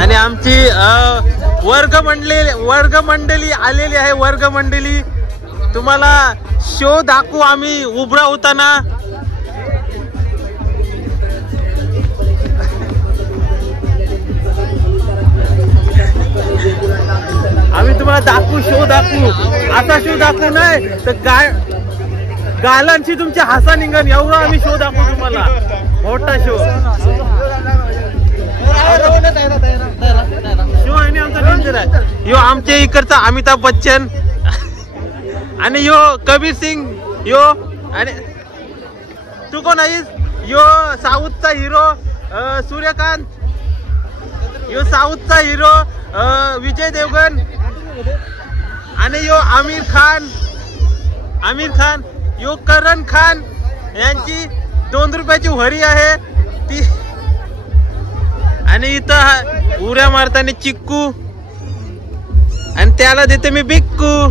आणि आमची वर्गमंडळी आलेली आहे. वर्गमंडळी तुम्हाला शो दाखवू आम्ही उभा होताना. आम्ही तुम्हाला दाखवू, शो दाखवू. असा शो दाखवू नाही तर गालांची तुमच्या हसा निघन एवढा आम्ही शो दाखवू तुम्हाला. मोठा शो आहे आमचा डेंजर आहे. यो आमच्या इकडचा अमिताभ बच्चन आणि यो कबीर सिंग यो. आणि तू कोण आहेस? यो साऊथचा हिरो सूर्यकांत. यो साऊथचा हिरो विजय देवगण. आणि यो आमिर खान. यो करण खान. यांची 2 रुपयाची वरी आहे ती. आणि इथं उड्या मारताना चिक्कू आणि त्याला देते मी बिक्कू.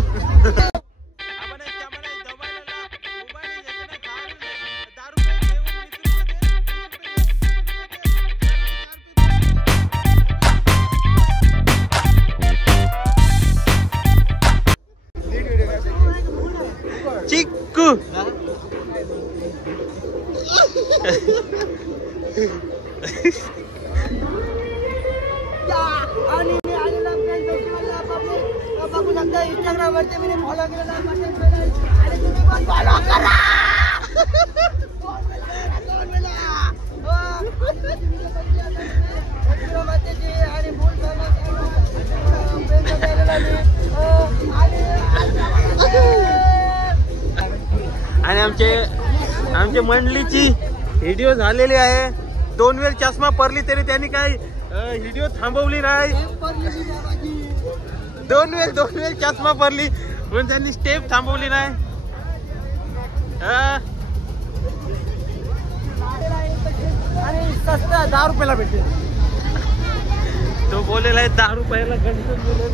चिक्कू आणि मी आलेला बघू शकता. इंस्टाग्राम वरती मी फॉलो केलेला आणि तुम्ही पण फॉलो करा. आणि आमच्या मंडळीची व्हिडिओ झालेली आहे. 2 वेळ चष्मा पडली तरी त्यांनी काही व्हिडिओ थांबवली नाही. 2 वेळ चष्मा पडली पण त्यांनी स्टेप थांबवली नाही. आणि सस्ता 10 रुपयाला भेटेल. तो बोलेला आहे 10 रुपयाला गणपत बोलले.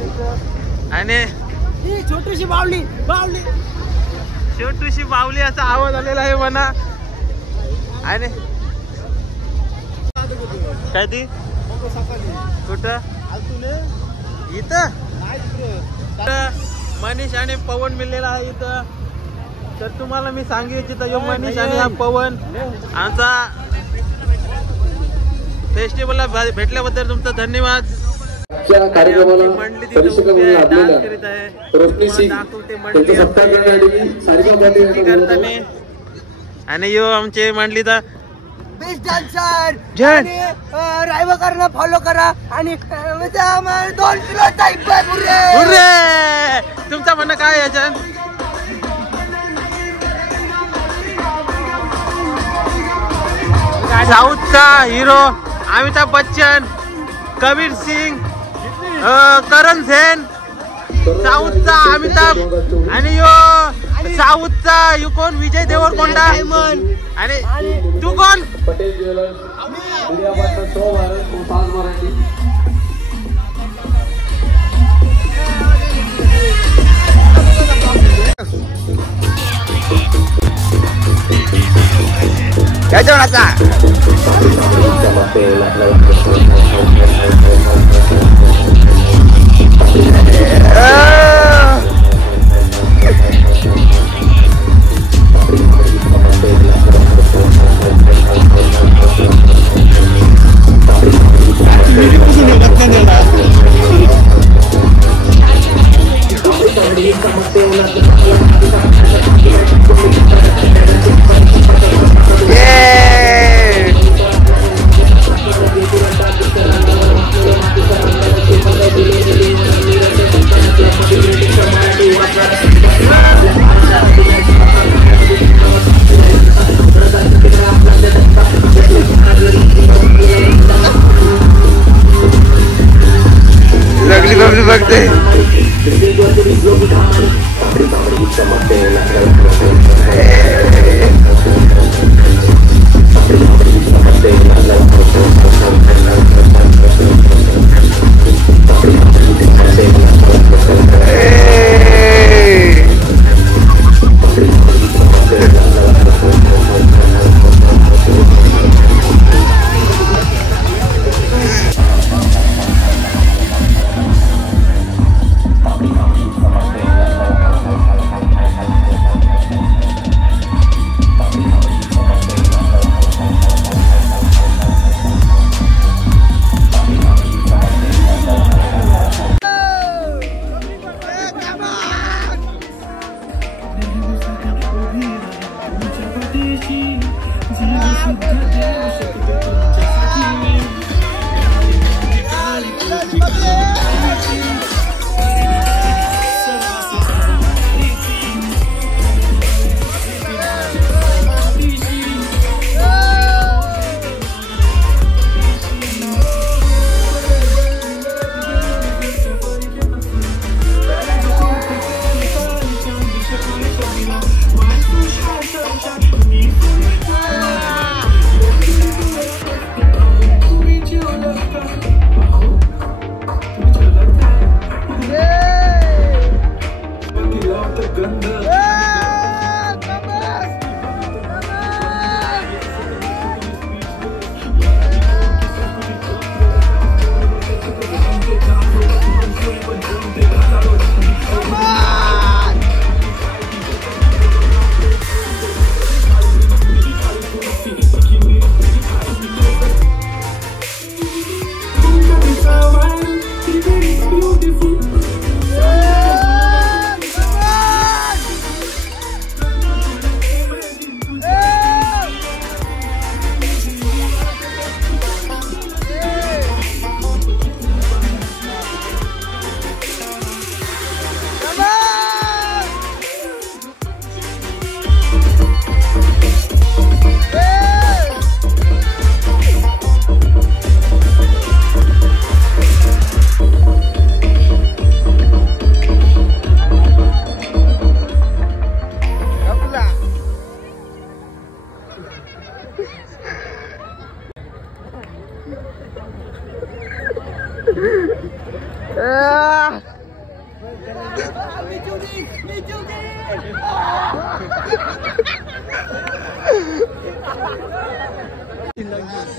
आणि ही छोटीशी बावली छोटीशी बावली असा आवाज आलेला आहे म्हणा. आणि काय ती कुठं इथं मनीष आणि पवन मिळलेला आहे इथं. तर तुम्हाला मी सांगितलं यो मनीष आणि हा पवन आमचा फेस्टिवलला भेटल्याबद्दल तुमचा धन्यवाद. कार्यक्रमाला परीक्षक म्हणून लाभलेल्या रोशनी सिंग त्यांचा सत्कार करण्यासाठी. आणि यो आमचे मंडळीचा बेस्ट डान्सर. रायवकरना फॉलो करा. आणि 2 किलोचा इब्बात. तुमचं म्हणणं काय याच्यात? साऊथचा हिरो अमिताभ बच्चन, कबीर सिंग, करण झेन. साऊथचा अमिताभ आणि यो साऊथचा यू कोण? विजय देवरकोंडा. आणि तू कोण? Patel jewellers media partner show Bharat Marathi. काय जेवणाचा बघते.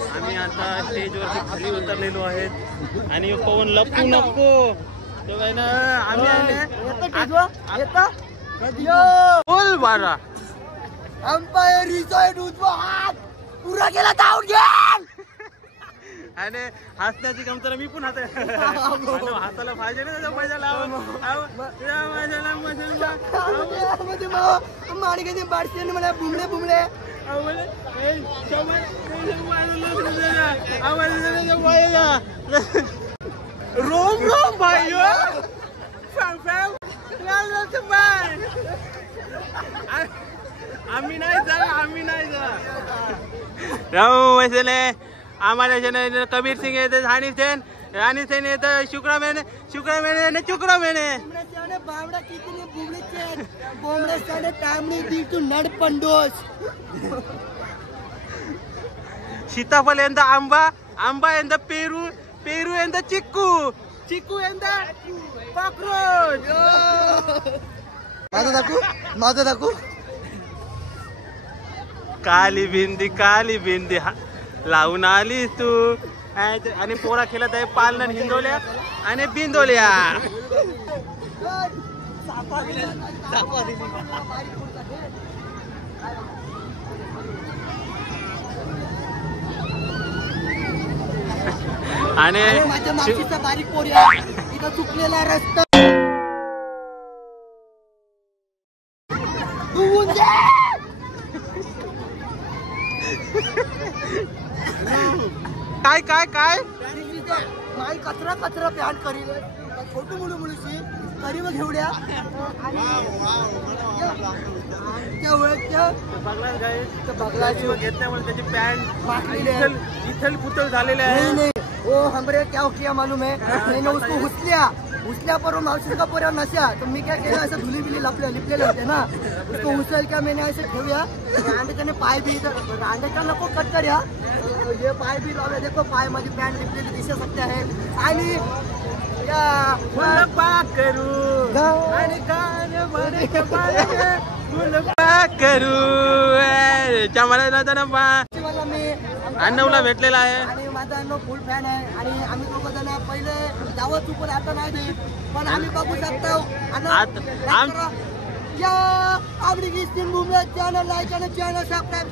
आम्ही आता स्टेजवरती खाली उतरलेलो आहेत आणि पवन लपू नको तो काय ना आम्ही बोल बारा अंपायर रिझॉर्ट उजवा हात पुरा केला धावून घ्या आणि हसण्याची कमतरा मी पण हाताला पाहिजे ना मजा माणिकाचे बाडसे मला बुमले बुमले रोम रोम भाई आम्ही नाही जा वैसले आम्हाला कबीर सिंग येते राणी सेन येतं शुक्रा मेने चुकरा मेने बावडा किती बुमडे बोमडे टामणी दी तू नडपंडोस सीताफळ यंदा आंबा यंदा पेरू यंदा चिक्कू यंदा कॉकरोच माझं दाखू काली भिंदी लावून आलीस तू आणि पोरा खेळत आहे पालन हिंदोल्या आणि बिंदोल्या आणि माझ्या मागचा बारीक पोऱ्या इथं चुकलेला रस्ता काय माई कचरा पॅन करील छोटू मुलीशी करी मग घेऊड्या घेतल्यामुळे त्याची पॅन्ट इथल पुतल झालेले आहे ओ हमरे क्या किया मालूम है मैंने उसको उछल्या पर मावशी का पूरा नशा तो मैं क्या किया ऐसे धुली बिली लिपलेले होते ना उसको उचल का मैंने ऐसे ठेवया रांडेच्याने पाय भी रांडेचा नको कट करूया ये पाय भी लावले देखो पाय माझी पॅन्ट लिपलेली दिसू शकते आहे आणि करू आणि करू अन्नवला भेटलेला आहे आणि माझा अन्न फुल फॅन आहे आणि आम्ही दोघं जण पहिले जावं तू पण आता नाही देत पण आम्ही बघू शकतो आपली क्रिस्टियन मुंबई चॅनल लाईक आणि चॅनल सबस्क्राईब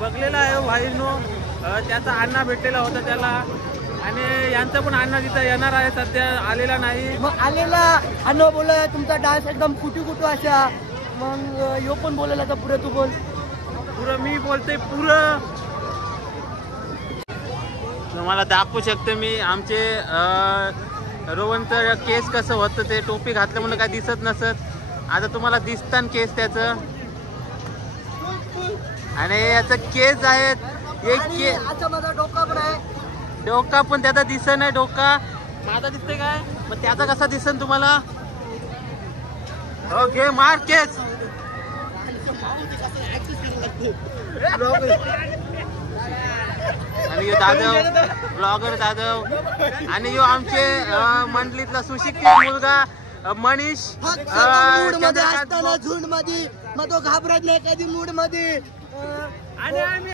बघलेला आहे भाईनो त्याचा अण्णा भेटलेला होता त्याला आणि यांचा पण अण्णा तिथं येणार आहे सध्या आलेला नाही मग आलेला अण्णा बोलला तुमचा डान्स एकदम कुटू अशा मग यो पण बोलायला तर पुढे तू बोल पुरं मी बोलते पुरं तुम्हाला दाखवू शकते मी आमचे रोहनचं केस कसं होतं ते टोपी घातल्यामुळे काय दिसत नसत आता तुम्हाला दिसतं केस त्याचं आणि याचं केस आहेत एक माझा डोका पण आहे डोका पण त्याचा दिसत नाही डोका माझा दिसतंय काय मग त्याचा कसा दिसन तुम्हाला ओके मार केस आणि दादव ब्लॉगर दादव आणि आमचे मंडळीतला सुशिक्षित मुलगा मनीष झुंड मध्ये मग तो घाबरत नाही कधी मूड मध्ये आणि आम्ही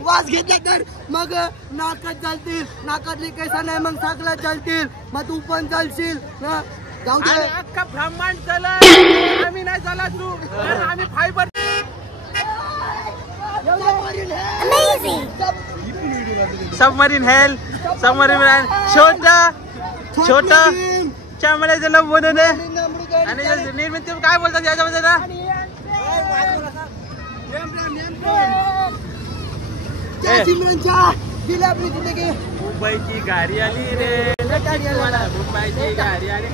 वास घेतला तर मग नाकात चालतील नाकातली केसा नाही मग साकला चालतील मग तू पण चालशील अख्खा ब्रह्मांड चालत आम्ही नाही चालत तू आम्ही फायबर सबमरीन छोटा चामड्याचं लंब बनवणे आणि निर्मिती काय बोलतात याच्यामध्ये ना मुंबईची गाडी आली रे मुंबईची गाडी आली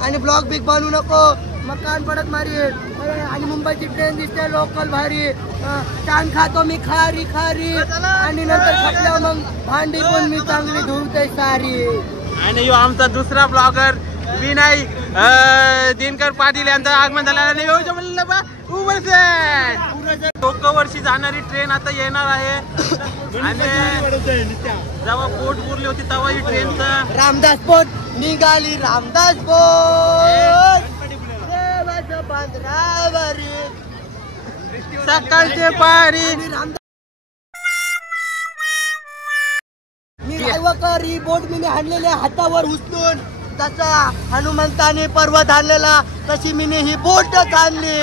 आणि ब्लॉग बिग बनवू नको मकान पडत मारी आणि मुंबईची ट्रेन दिसते लोकल भारी छान खातो मी खारी खारी आणि नंतर खाल्ल्या मग भांडी पण मी चांगली धुवते सारी. आणि यो आमचा दुसरा ब्लॉगर विनय दिनकर पाटील यांचं आगमन झालं आणि वर्षी जाणारी ट्रेन आता येणार आहे आणि जेव्हा पोट पुरली होती तेव्हा ही ट्रेनचा रामदास बोट निघाली रामदास बोट सकाळचे पारी मी रायवाकरी बोट मी हाणलेल्या हातावर उचलून तसा हनुमंताने पर्वत आणलेला तशी मीने ही बोट आणली.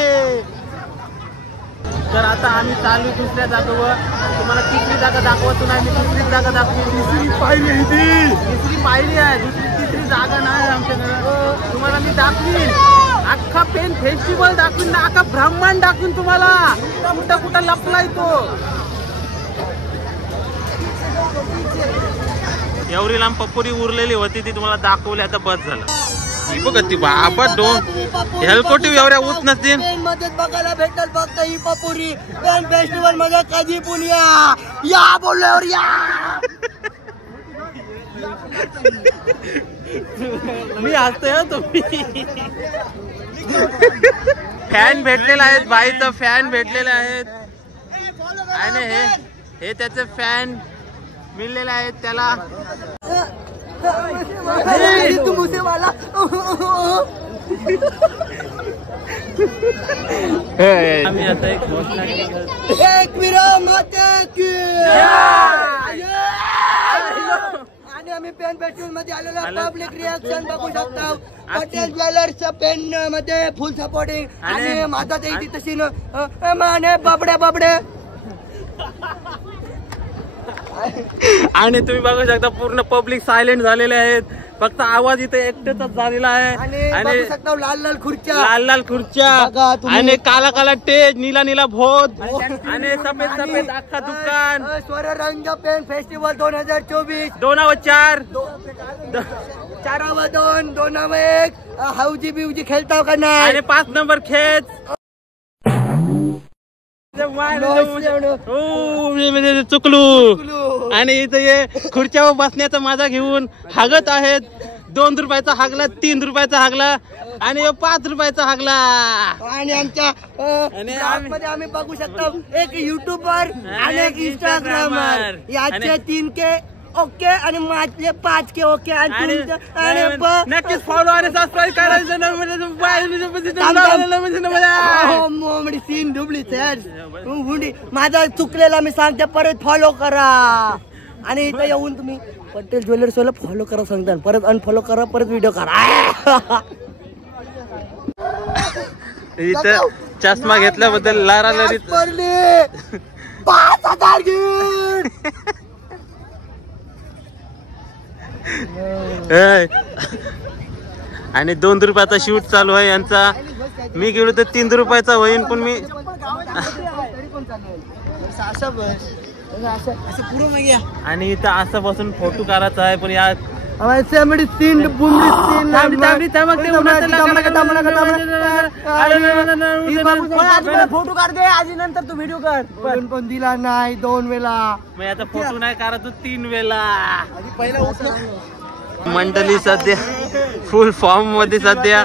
तर आता आम्ही चालू दुसऱ्या जागेवर तुम्हाला तिसरी जागा दाखवतो नाही मी दुसरी जागा दाखवली तिसरी पाहिली आहे तिसरी जागा नाही आमच्याकडे तुम्हाला मी दाखवीन अख्खा पेन फेस्टिवल दाखवीन ना अख्खा ब्रह्मांड दाखवीन तुम्हाला कुठं कुठं लपलाय तो. एवढी लांब पप्पुरी उरलेली होती ती तुम्हाला दाखवली आता बस झालं. ही बघ ती बाबा दोन हेलकोटी एवढ्या उत नसतील मध्येच बघायला भेटल फक्त ही पपुरी पेन फेस्टिवल मध्ये कधी पुण्या या बोलल्यावर या. मी हसतोय तुम्ही फॅन भेटलेले आहेत बाईचं फॅन भेटलेले आहेत आणि हे त्याचे फॅन मिळलेले आहेत त्याला. तू मुसेवाला आम्ही आता एक घोषणा एक विराम आणि आम्ही पेन फेस्टिवल मध्ये आलेलो पब्लिक रिॲक्शन बघू शकता. पटेल ज्वेलर्सच्या पेन मध्ये फुल सपोर्टिंग आणि माझा ते तशी माने बाबड्या बाबड्या आणि तुम्ही बघू शकता पूर्ण पब्लिक सायलेंट झालेले आहेत फक्त आवाज इथे एकटेच झालेला आहे आणि लाल लाल खुर्च्या लाल खुर्च्या आणि काला काला टेज नीला नीला भोज आणि सफेद सफेद अख्खा दुकान. स्वररंग पेन फेस्टिवल 2024 2/4 4/2 2/1 हाऊजी बिवजी खेळताव का नाही आणि 5 नंबर खेच चुकलू आणि इथं ये खुर्च्यावर बसण्याचा मजा घेऊन हागत आहेत. 2 रुपयाचा हागला 3 रुपयाचा हागला आणि 5 रुपयाचा हागला. आणि आमच्या मध्ये आम्ही बघू शकतो एक युट्यूबर आणि एक इंस्टाग्रामर याचे 3K ओके आणि माझे 5K ओके आणि नक्कीच फॉलो आणि सबस्क्राईब करायचं सीन डुबली माझा चुकलेला मी सांगते परत फॉलो करा आणि इथं येऊन तुम्ही पटेल ज्वेलर्स वाला फॉलो करा सांगता परत अनफॉलो करा परत व्हिडिओ करा. इथं चष्मा घेतल्याबद्दल लारा लरीत पडली 5,000 घेऊन आणि 2 रुपयाचा शूट चालू आहे यांचा. मी गेलो तर 3 रुपयाचा होईन पण मी आणि इथं असं बसून फोटो काढायचा आहे पण या फोटो काढ दे आधी नंतर तू व्हिडिओ कर पण दिला नाही 2 वेळा मी आता फोटो नाही काढतो 3 वेळा. मंडळी सध्या फुल फॉर्म मध्ये सध्या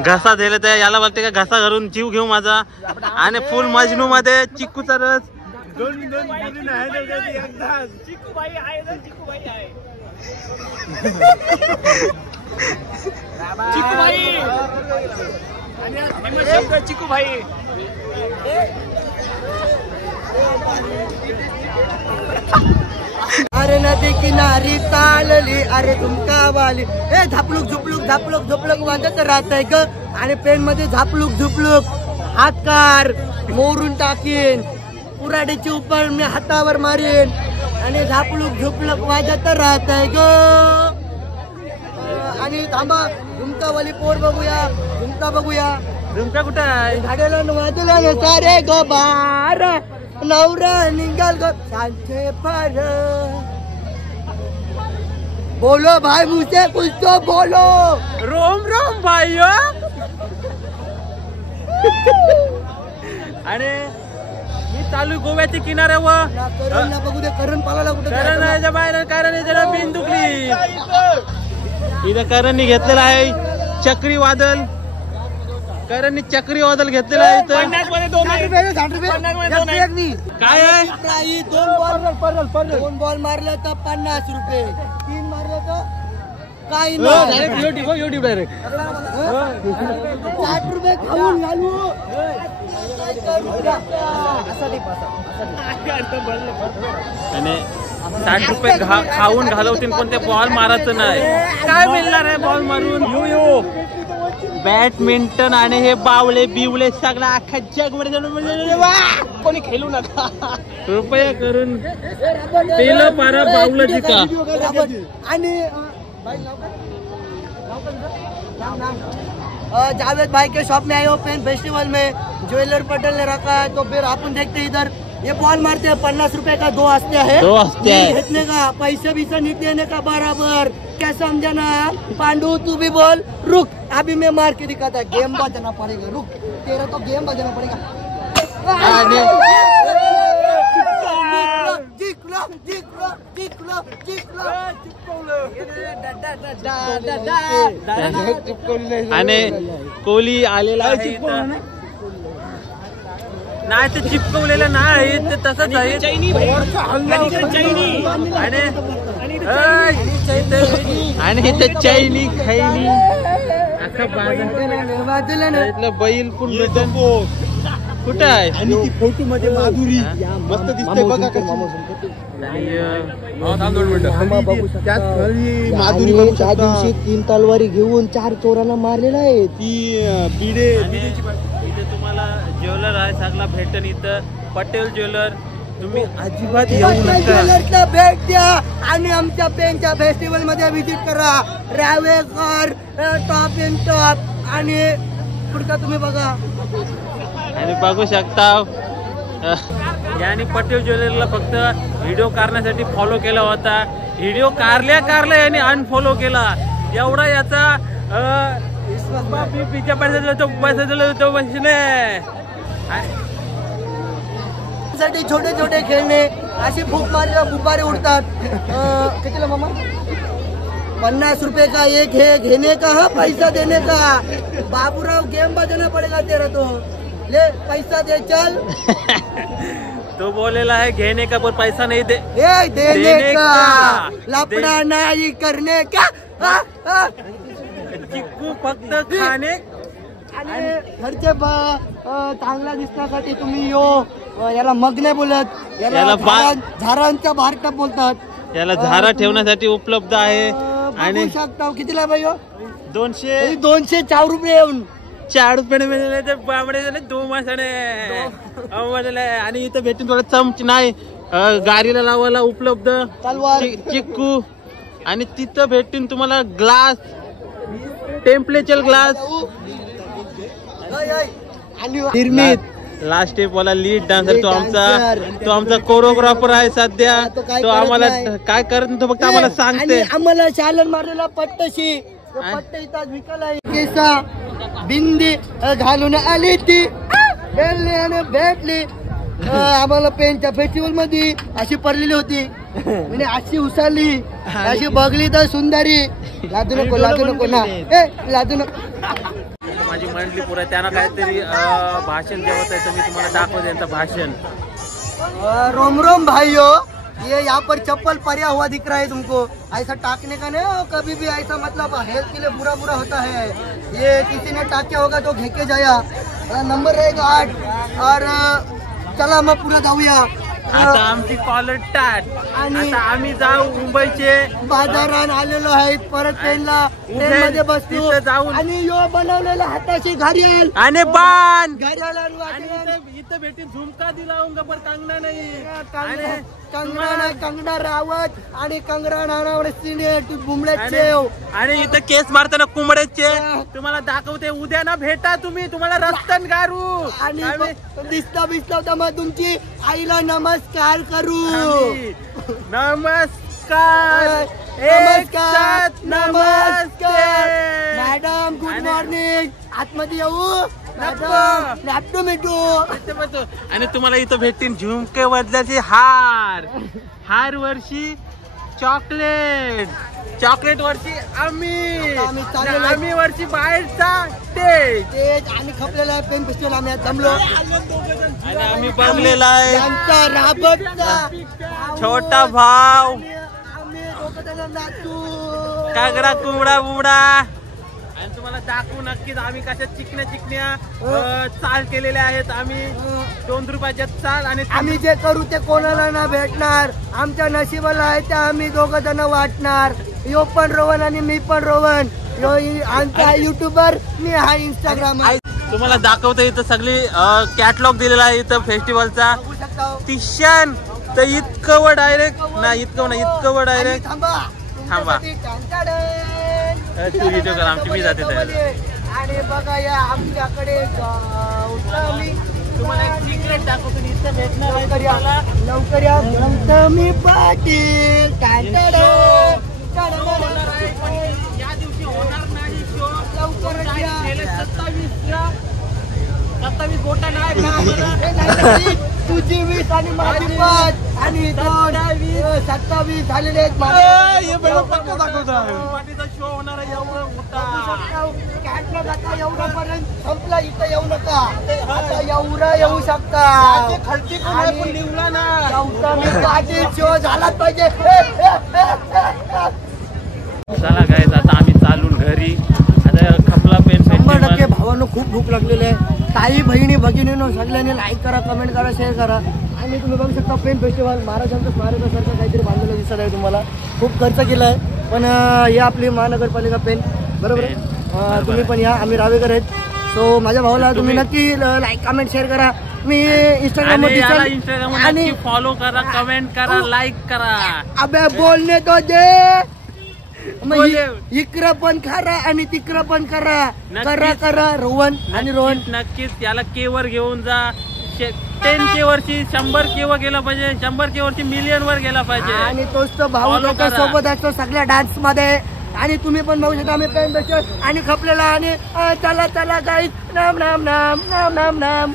घसा झाला त्या याला वाटते का घसा घरून जीव घेऊ माझा आणि फुल मजनू मध्ये चिक्कूचा रस चिकू भाई अरे नदी किनारी चालली अरे झुमका वाली हे झापलूक झुपलूक झापलूक झुपलूक वाजत राहतय ग आणि पेन मध्ये झापलूक झुपलूक हातकार मोरून टाकीन कुऱ्हाडीची उपर मी हातावर मारीन आणि झापलूक झुपलूक वाजत राहतय ग. आणि थांबा झुमकावाली पोर बघूया झुमका बघूया. झुमका कुठं आहे झाडेला वाजला ना सारे ग बार नवरा निघाल ग सांचे पर बोलो भाई मुझसे कुछ तो बोलो. रोम रोम भाइयों आणि मी चालू गोव्याच्या किनाऱ्यावर करणला बघू दे, करण पालाला कुठे करण्याच्या बाहेर कारण बिन दुखली. इथं करणनी घेतलेलं आहे चक्रीवादळ. करणनी चक्रीवादळ घेतलेलं आहे इथं. काय आहे? दोन बॉल मारले तर 50 रुपये, 3 मारले तर काही नाही. डायरेक्ट 60 रुपये खाऊन घालू. आणि 60 रुपये खाऊन घालवतील पण ते बॉल मारायचं नाही. काय मिळणार आहे बॉल मारून? यो बॅडमिंटन आणि हे बावले बिवले सगळं अख्खा जगमध्ये कोणी खेळू नका. कृपया करून पेलं पारा बावलं जिका. आणि जावेद भाई के शॉप में आए हो पेन फेस्टिवल में, ज्वेलर पटेल ने रखा है. तो फिर अपन देखते हैं इधर ये बॉल मारते हैं 50 रुपए का 2 हस्ते है. 2 हस्ते है. घेतने का पैसे भी नहीं देने का बराबर. क्या समझा ना पांडू? तू भी बोल. रुक अभी मैं मार के दिखाता है. गेम बजाना पड़ेगा. रुक तेरा तो गेम बजाना पड़ेगा. आणि कोहली आलेला आहे इथं. नाही ते चिपकवलेलं नाही ते तसंच आहे. आणि इथे चैनी खैनी असं बाजूला बैल कुठं आहे? आणि ती फोटो मध्ये माधुरी मस्त दिसते बघा त्या दिवशी 3 तलवारी घेऊन 4 चोरांना मारलेला आहे. ती बिडे इथे तुम्हाला ज्वेलर आहे सगळा भेटन इथं. पटेल ज्वेलर. तुम्ही अजिबात येऊ नका. ज्वेलर्सला भेट द्या आणि आमच्या पेनच्या फेस्टिवल मध्ये व्हिजिट करा. रावेकर टॉप इन टॉप आणि पुढचा तुम्ही बघा. आणि बघू शकता याने पटेल ज्वेलरला फक्त व्हिडिओ करण्यासाठी फॉलो केला होता. व्हिडिओ कारल्या याने अनफॉलो केला. एवढा याचा छोटे छोटे खेळणे अशी फूक मारल्या गुब्बारे उडतात. कितीला मामा? 50 रुपए का एक है. घेने का है पैसा देने का. बाबूराव गेम बजाना पड़ेगा तेरा तो. ले पैसा दे चल. तो बोलेला है घेने का पर पैसा नहीं दे. देने का. लपड़ा नाही करने का. चिक्कू फक्त खाणे आणि घरचे चांगला दिसण्यासाठी तुम्ही याला मग नाही बोलत, याला झाडांचा बारटप बोलतात. याला झारा ठेवण्यासाठी उपलब्ध आहे. आणि शकता कितीला बाई? 204 रुपये येऊन 4 रुपये मिळाले ते बाबडे झाले 2 मासाने. आणि इथं भेटून थोडं चमच नाही गाडीला लावायला उपलब्ध चिक्कू. आणि तिथं भेटून तुम्हाला ग्लास, टेम्परेचर ग्लास आणि निर्मित. लास्ट स्टेप वाला लीड डान्सर तो आमचा कोरिओग्राफर आहे सध्या. तो आम्हाला काय करत तो फक्त आम्हाला सांगते. आम्हाला चालन मारलेला पट्टशी पट्ट इथं विकायला केसा बिंदी घालून आली ती भेटली. आम्हाला पेनच्या फेस्टिवल मध्ये अशी पडलेली होती. म्हणजे अशी उसाली अशी बघली तर सुंदरी. लाजू नको ना लाजू नको. माझी मंडली पुरा त्यांना काहीतरी भाषण देवत आहे. तर मी तुम्हाला दाखवते त्यांचं भाषण. रोम रोम भाइयों, ये यहाँ पर चप्पल पड़ा हुआ दिख रहा है तुमको. ऐसा टाकने का नहीं कभी भी. ऐसा मतलब हेल्थ के लिए बुरा होता है. ये किसी ने टाका होगा तो घेके जाया. नंबर रहेगा 8. और चला मग पुढे जाऊया. आता आमची कॉलर टाट. आता आम्ही जाऊ मुंबईचे बाजारात आलेलो आहे. परत ट्रेनला मध्ये बसतो जाऊन आणि यो बनवलेला हाताची घारील आणि बाण घारील. इथं भेटी झुमका दिला पण कंगना नाही. कंगना रावत आणि कंगना नानावडे बुमड्याचे. आणि इथं केस मारताना कुंबड्याचे तुम्हाला दाखवते. उद्या ना भेटा तुम्ही. तुम्हाला रस्त्यान गारू आणि दिसता बिसता मग तुमची आईला नमस्कार करू. नमस्कार नमस्कार. Madam good morning. आतमध्ये येऊ. लॅपटॉप मिठू. आणि तुम्हाला इथं भेटतील झुमके बदल्याचे हार वर्षी चॉकलेट वर्षी आम्ही वर्षी बाहेरचा तेच आणि खपलेला पेन फेस्टिवल आम्ही आज जमलो आणि आम्ही बघलेला आहे त्यांचा राबतचा छोटा भाव आम्ही दोघं जण नाचू. कागडा कुंबडा बुबडा. आणि तुम्हाला दाखवू नक्कीच आम्ही कशा चिकण्या चाल केलेल्या आहेत. आम्ही 2 रुपयाच्या चाल आणि आम्ही जे करू ते कोणाला ना भेटणार. आमच्या नशिबाला आहे ते आम्ही दोघं जण वाटणार. यो पण रोहन आणि मी पण रोहन. यो आमचा युट्यूबर, मी हा इंस्टाग्राम. तुम्हाला दाखवतो इथं सगळी कॅटलॉग दिलेला आहे इथं फेस्टिवलचा. बघू शकता. तिशान तर इतकं डायरेक्ट ना इतकं डायरेक्ट थांबा. तू व्हिडिओ कर आमची मी जाते आणि बघा या आमच्याकडे तुम्हाला एक सिक्रेट दाखवतो इथं भेटणार लवकर या गौतमी पाटील. या दिवशी होणार नाही शो. लवकरच या. 27 बोटा नाही तुझी 20 आणि माझी 5 आणि 27 झालेले आहेत. शो होणार आहे एवढं मोठा. एवढ्यापर्यंत संपला. इथं येऊ नका. आता एवढं येऊ शकता. खालती कोण निवला ना गौतमी पाटील शो झालाच पाहिजे. चला गाईज आता आम्ही चालून घरी. आता खपला पेन 100% भावांनो खूप भूक लागलेली आहे. ताई बहिणी भगिनींनो सगळ्यांनी लाईक करा, कमेंट करा, शेअर करा. आणि तुम्ही बघू शकता पेन फेस्टिवल महाराजांचं स्मारकासारखं काहीतरी बांधलेलं दिसत आहे तुम्हाला. खूप खर्च केला आहे पण हे आपली महानगरपालिका पेन बरोबर आहे. तुम्ही पण या. आम्ही रावेकर आहेत. सो माझ्या भावाला तुम्ही नक्की लाईक कमेंट शेअर करा. मी इंस्टाग्राम आणि फॉलो करा, कमेंट करा, लाईक करा. अबे बोलणे तो दे. इकडं पण करा आणि तिकडं पण करा. रोहन आणि रोहन नक्कीच त्याला केवर घेऊन जा. 10K वरची 100K वर गेला पाहिजे. 100K वरची मिलियन वर गेला पाहिजे. आणि तोच तो भाऊ सोबत असतो सगळ्या डान्स मध्ये. आणि तुम्ही पण बघू शकता आम्ही पेन बसतो आणि खपलेला आणि चला गाईज नाम नाम नाम नाम नाम नाम.